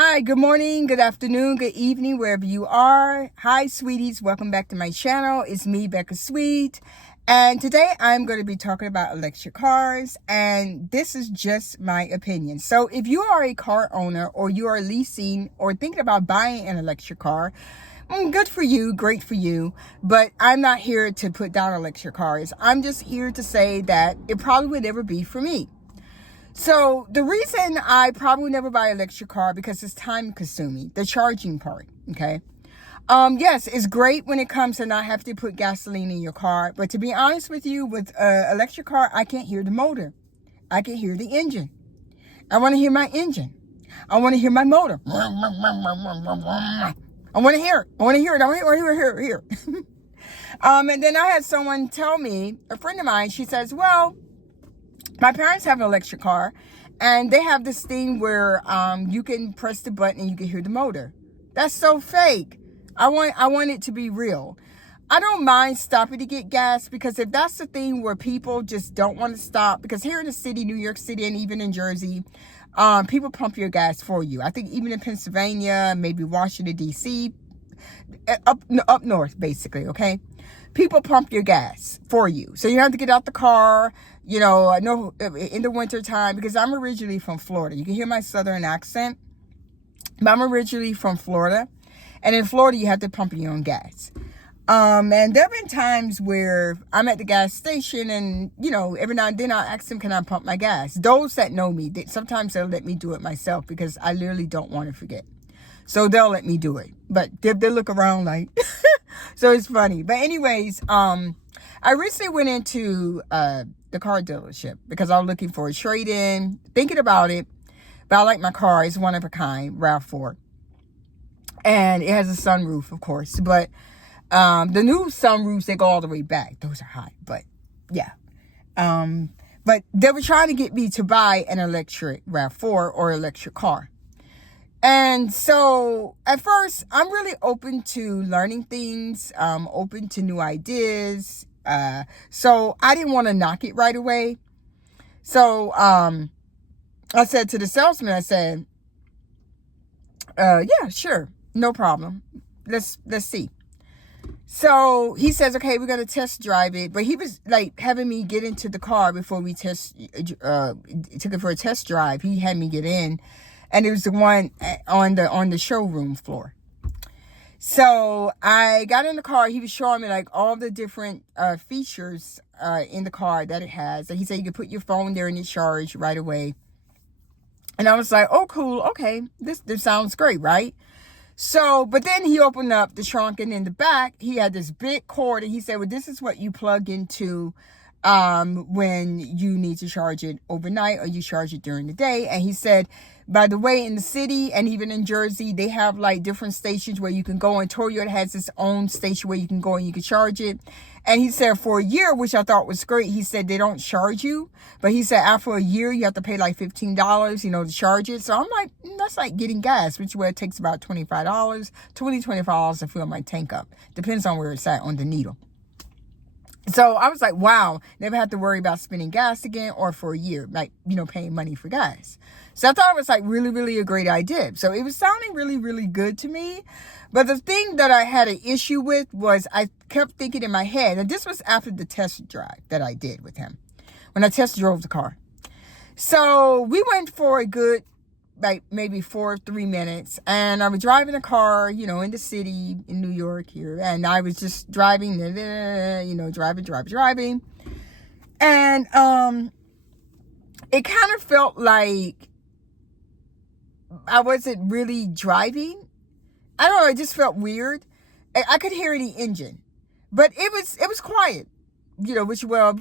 Hi, good morning, good afternoon, good evening, wherever you are. Hi, sweeties. Welcome back to my channel. It's me, Becca Sweet. And today I'm going to be talking about electric cars. And this is just my opinion. So if you are a car owner or you are leasing or thinking about buying an electric car, good for you, great for you. But I'm not here to put down electric cars. I'm just here to say that it probably would never be for me. So the reason I probably never buy an electric car because it's time consuming, the charging part. Okay. Yes, it's great when it comes to not have to put gasoline in your car. But to be honest with you, with an electric car, I can't hear the motor. I can hear the engine. I want to hear my engine. I want to hear my motor. I want to hear it. I want to hear it. I want to hear it. And then I had someone tell me, a friend of mine, she says, well, my parents have an electric car, and they have this thing where you can press the button and you can hear the motor. That's so fake. I want it to be real. I don't mind stopping to get gas, because if that's the thing where people just don't want to stop, because here in the city, New York City, and even in Jersey, people pump your gas for you. I think even in Pennsylvania, maybe Washington, D.C., up north, basically, okay? People pump your gas for you. So you have to get out the car, I know in the winter time, because I'm originally from Florida. You can hear my southern accent, but I'm originally from Florida. And in Florida, you have to pump your own gas. And there have been times where I'm at the gas station and, every now and then I'll ask them, can I pump my gas? Those that know me, sometimes they'll let me do it myself because I literally don't want to forget. So they'll let me do it. But they look around like, so it's funny. But anyways, I recently went into the car dealership because I was looking for a trade-in, thinking about it. But I like my car. It's one of a kind, RAV4. And it has a sunroof, of course. But the new sunroofs, they go all the way back. Those are hot. But yeah. But they were trying to get me to buy an electric RAV4 or electric car. And so at first, I'm really open to learning things, open to new ideas. So I didn't want to knock it right away. So I said to the salesman, I said, yeah, sure, no problem. Let's see. So he says, okay, we're going to test drive it. But he was like having me get into the car before we took it for a test drive. He had me get in. And it was the one on the showroom floor. So I got in the car. He was showing me like all the different features in the car that it has. And he said you could put your phone there and it charge right away. And I was like, oh, cool. Okay, this sounds great, right? So, but then he opened up the trunk, and in the back, he had this big cord. And he said, well, this is what you plug into when you need to charge it overnight or you charge it during the day. And he said, by the way, in the city and even in Jersey, they have like different stations where you can go, and Toyota has its own station where you can go and you can charge it. And he said for a year, which I thought was great, he said they don't charge you, but he said after a year, you have to pay like $15, to charge it. So I'm like, that's like getting gas, which where it takes about $25 to fill my tank up. Depends on where it's at on the needle. So I was like, wow, never have to worry about spending gas again or for a year, like, paying money for gas. So I thought it was like really, really a great idea. So it was sounding really, really good to me. But the thing that I had an issue with was I kept thinking in my head, and this was after the test drive that I did with him, when I test drove the car. So we went for a good, like maybe 3 minutes, and I was driving a car, in the city in New York here, and I was just driving, driving, and it kind of felt like I wasn't really driving. I don't know, it just felt weird. I could hear the engine, but it was quiet, which, well,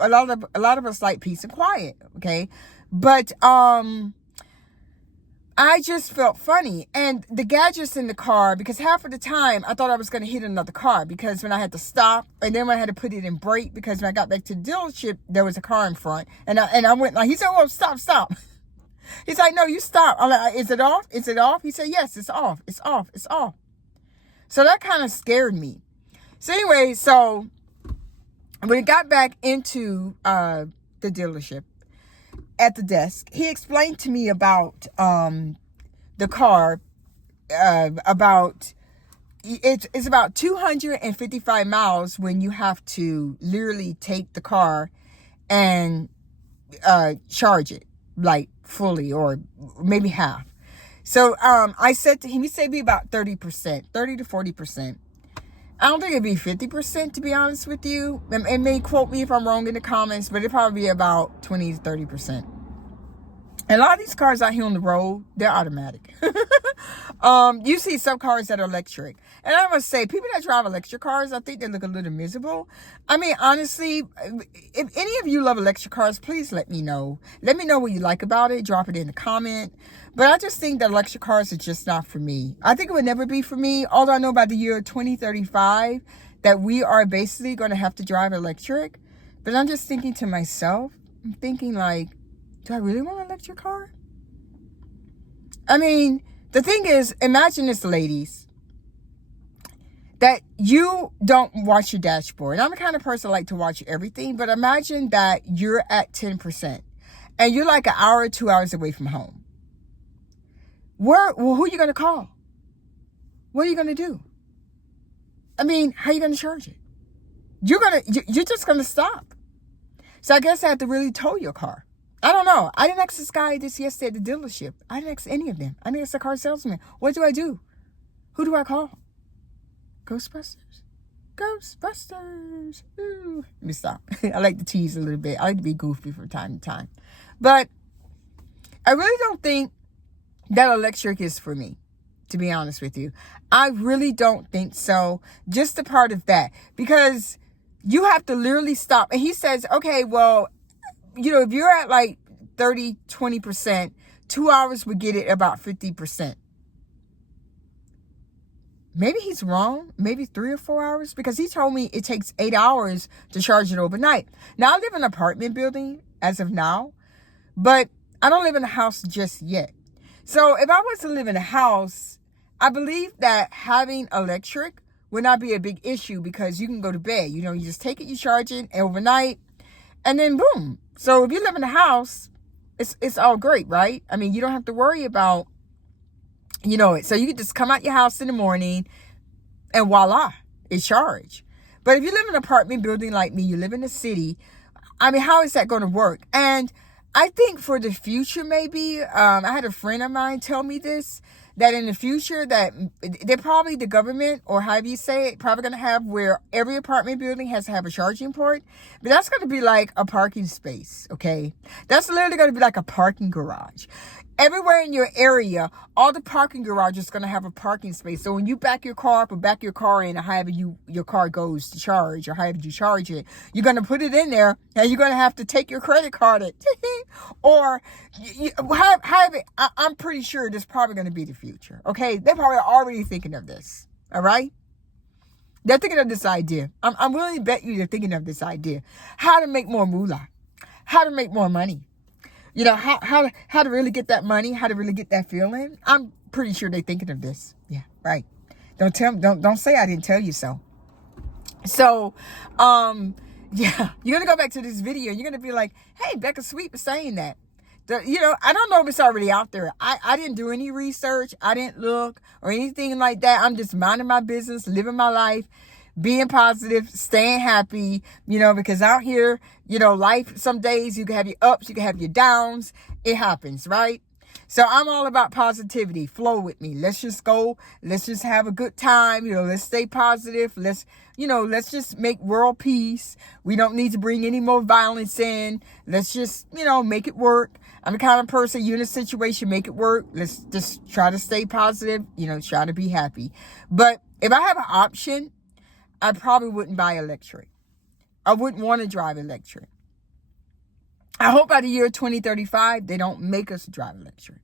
a lot of us like peace and quiet, okay, but I just felt funny. And the gadgets in the car, because half of the time I thought I was going to hit another car, because when I had to stop, and then when I had to put it in brake, because when I got back to the dealership, there was a car in front, and I went like, he said, well, stop. He's like, no, you stop. I'm like, is it off? Is it off? He said, yes, it's off. It's off. It's off. So that kind of scared me. So anyway, so when it got back into the dealership, at the desk, he explained to me about the car about it's about 255 miles when you have to literally take the car and charge it like fully or maybe half. So I said to him, he said be about 30%, 30 to 40%. I don't think it'd be 50%, to be honest with you. It may quote me if I'm wrong in the comments, but it'd probably be about 20 to 30%. And a lot of these cars out here on the road, they're automatic. You see some cars that are electric. And I must say, people that drive electric cars, I think they look a little miserable. I mean, honestly, if any of you love electric cars, please let me know. Let me know what you like about it. Drop it in the comment. But I just think that electric cars are just not for me. I think it would never be for me. Although I know by the year 2035 that we are basically going to have to drive electric. But I'm just thinking to myself, I'm thinking like, do I really want an electric car? I mean, the thing is, imagine this, ladies, that you don't watch your dashboard. And I'm the kind of person that like to watch everything, but imagine that you're at 10% and you're like an hour or 2 hours away from home. Who are you going to call? What are you going to do? I mean, how are you going to charge it? You're just going to stop. So I guess I have to really tow your car. I don't know. I didn't ask this guy this yesterday at the dealership. I didn't ask any of them. I didn't ask the car salesman. What do I do? Who do I call? Ghostbusters. Ghostbusters. Ooh. Let me stop. I like to tease a little bit. I like to be goofy from time to time. But I really don't think that electric is for me, to be honest with you. I really don't think so. Just a part of that. Because you have to literally stop. And he says, okay, well, you know, if you're at like 30, 20%, 2 hours would get it about 50%. Maybe he's wrong. Maybe 3 or 4 hours, because he told me it takes 8 hours to charge it overnight. Now, I live in an apartment building as of now, but I don't live in a house just yet. So if I was to live in a house, I believe that having electric would not be a big issue, because you can go to bed. You know, you just take it, you charge it overnight, and then boom. So if you live in a house, it's all great, right? I mean, you don't have to worry about, you know, it. So you can just come out your house in the morning and voila, it's charged. But if you live in an apartment building like me, you live in the city, I mean, how is that going to work? And I think for the future, maybe, I had a friend of mine tell me this, that in the future that they're probably, the government, or however you say it, probably going to have where every apartment building has to have a charging port. But that's going to be like a parking space, okay? That's literally going to be like a parking garage. Everywhere in your area, all the parking garages is going to have a parking space. So when you back your car up or back your car in, or however your car goes to charge, or however you charge it, you're going to put it in there, and you're going to have to take your credit card it. Or I'm pretty sure this is probably going to be the future. Okay, they're probably already thinking of this. All right, they're thinking of this idea. I'm willing to bet you they're thinking of this idea. How to make more moolah, how to make more money. You know, how to really get that money, how to really get that feeling. I'm pretty sure they're thinking of this. Yeah, right. Don't say I didn't tell you so. So, yeah, you're gonna go back to this video and you're gonna be like, hey, Becca Sweet was saying that. You know, I don't know if it's already out there. I didn't do any research. I didn't look or anything like that. I'm just minding my business, living my life, being positive, staying happy, you know, because out here, you know, life, some days you can have your ups, you can have your downs. It happens, right? So I'm all about positivity. Flow with me. Let's just go. Let's just have a good time. You know, let's stay positive. Let's just make world peace. We don't need to bring any more violence in. Let's just, you know, make it work. I'm the kind of person, you're in a situation, make it work. Let's just try to stay positive, you know, try to be happy. But if I have an option, I probably wouldn't buy electric. I wouldn't want to drive electric. I hope by the year 2035, they don't make us drive electric.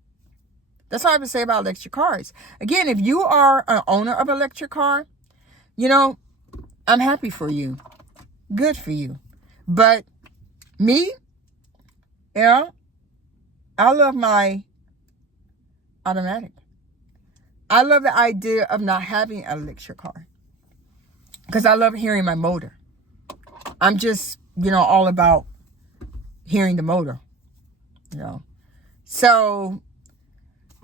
That's all I have to say about electric cars. Again, if you are an owner of an electric car, you know, I'm happy for you. Good for you. But me, you know, I love my automatic. I love the idea of not having an electric car, because I love hearing my motor. I'm just, you know, all about hearing the motor, you know. So,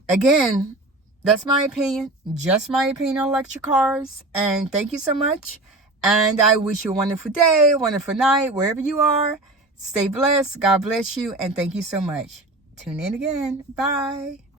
again, That's my opinion. Just my opinion on electric cars. And thank you so much. And I wish you a wonderful day, wonderful night, wherever you are. Stay blessed. God bless you. And thank you so much. Tune in again. Bye.